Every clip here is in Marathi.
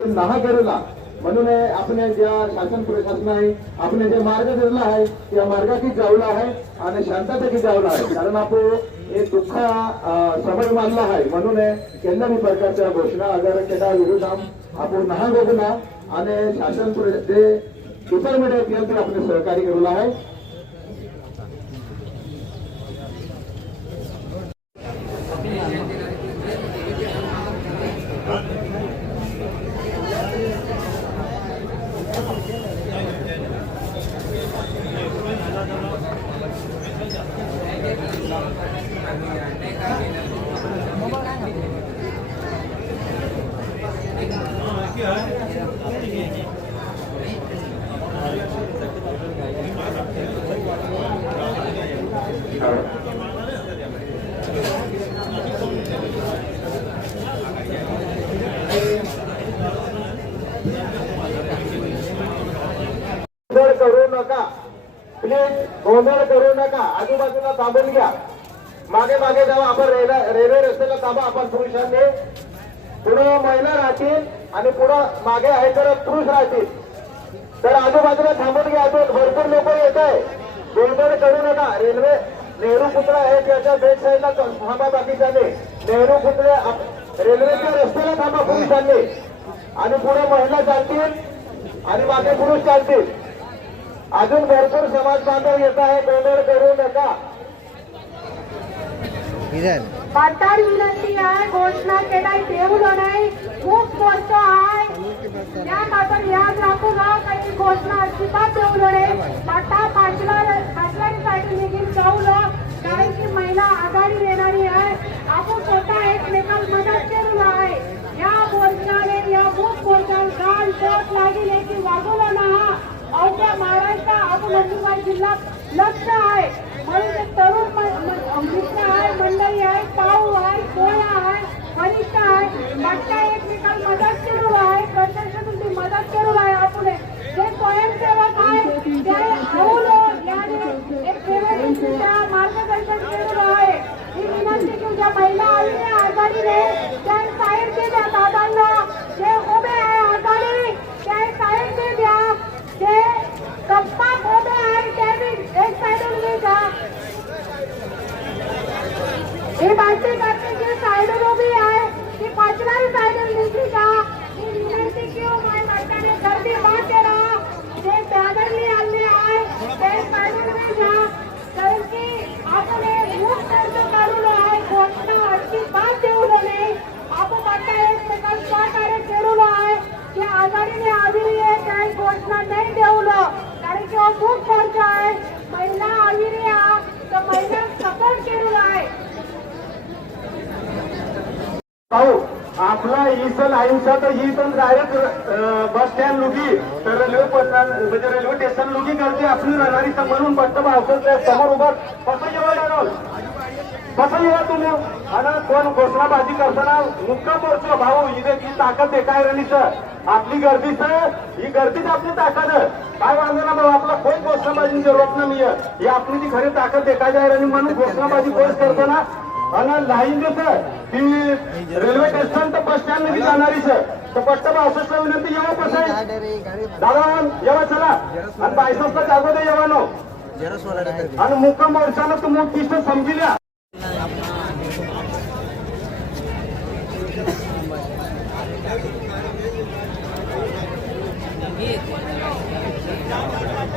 नाही म्हणून आपण ज्या शासन प्रशासन आहे आपण जे मार्ग धरला आहे त्या मार्गाकी जावला आहे आणि शांततेची जावला आहे. कारण आपण हे दुःख अं, समज मानला आहे. म्हणून केंद्र प्रकारच्या घोषणा अगर केला विरोध आपण नाही बघू ना आणि शासन जे डिपार्टमेंट आहे केलं ते आपण सहकार्य करूला आहे गोंधळ करू नका प्लीज गोंधळ करू नका आजूबाजूला थांबून घ्या. मागे मागे जाऊ आपण रेल्वे रेल्वे रस्त्याला थांबा. आपण पुरुषांनी. पुढं महिला राहतील आणि पुढं मागे आहे तर पुरुष राहतील. तर आजूबाजूला थांबून घ्या. अजून भरपूर लोक येत आहे गोंधळ करू नका. रेल्वे नेहरू पुतळा आहे त्याच्या बेट साईडला थांबा बाकीच्याने. नेहरू पुतळे रेल्वेच्या रस्त्याला थांबा पुरुषांनी. आणि पुढे महिला चालतील आणि मागे पुरुष चालतील. अजून भरपूर समाज बांधव येत आहे. गोंधळ करू नका. इधर पाताळ विनंती आहे घोषणा केलाय देऊ नाही खूप स्पष्ट आहे. या आपण याद राखू ना काही घोषणा अजिबात देऊ नाही पाटा पाचला पाचलासाठी निघून जाऊ न कारण की महिला आघाडी देणारी आहे आपण स्वतः एकमेकाला मदत केलेला आहे या मोर्चाने या मूक मोर्चावर काल शोध लागेल की वागवला ना अवघ्या महाराष्ट्र आपण नंदुरबार जिल्ह्यात लक्ष आहे म्हणून ते तरुण म- म- मित्र आहे मंडळी आहे पाऊ आहे पोळा आहे वरिष्ठ मदत करू आहे. प्रत्यक्ष मदत करू आहे आपण जे स्वयंसेवक हो, आहे ते याने एक मार्गदर्शन करू आहे. ही विनंती महिला आली आघाडीने त्या साहेब ते द्या दादांना जे उभे आहे आघाडी त्या साहेब ते द्या जे गप्पा उभे आहे ते बी एक साईडून घे जा हे बातमी करते जे साईडून उभी आहे ती पाचव्या साईडून निघली का ही विनंती किंवा माय माणसाने गर्दी बाद केला जे बॅनरने आणले आहे ते साईडून घे जा कारण की आपण हे मूक खर्च काढून आहे घोषणा अजिबात देऊ नये आपण आता एकमेकांना सहकार्य केलेलं आहे की आघाडीने आलेली आहे महिलांना नाही देऊलं कारण की हा खूप मोर्चा आहे. महिला आलेली आहे तर महिला सपोर्ट केलेला आहे. भाऊ आपला इसल अहिंसा तर ही पण डायरेक्ट बस स्टँड लुगी तर रेल्वे पडणार म्हणजे रेल्वे स्टेशन लुगी करते आपली राहणारी तर म्हणून पट्ट समोर उभा. कसं जेव्हा कसं येवा तुम्ही? आणि कोण घोषणाबाजी करताना मुक्काम मोर्चो? भाऊ इथे ती ताकद आहे काय आपली गर्दी सर ही गर्दीच आपली ताकद आहे. काय वांधो ना भाऊ आपला कोण घोषणाबाजी जरूरत नाही ही आपली ती खरी ताकद देखायची आहे? आणि म्हणून घोषणाबाजी कोण करतो ना आणि लाईन जे सर. ती रेल्वे स्टेशन तर बस स्टँडमध्ये जाणारी सर. तर पट्ट पावसाच्या विनंती यावं कसं दादा येवा चला. आणि बायसासला जागो दे येवा नो. आणि मुक्काम मोर्चानं तुम्ही किस्त समजिल्या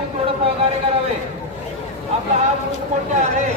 त्यांना ऐकून थोडं सहकार्य करावे. आपला हा मूक मोर्चा आहे.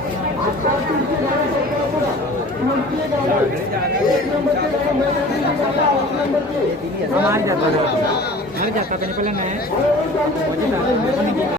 वेगळ्या हमारे जाता है हमारे जाता है पहले नहीं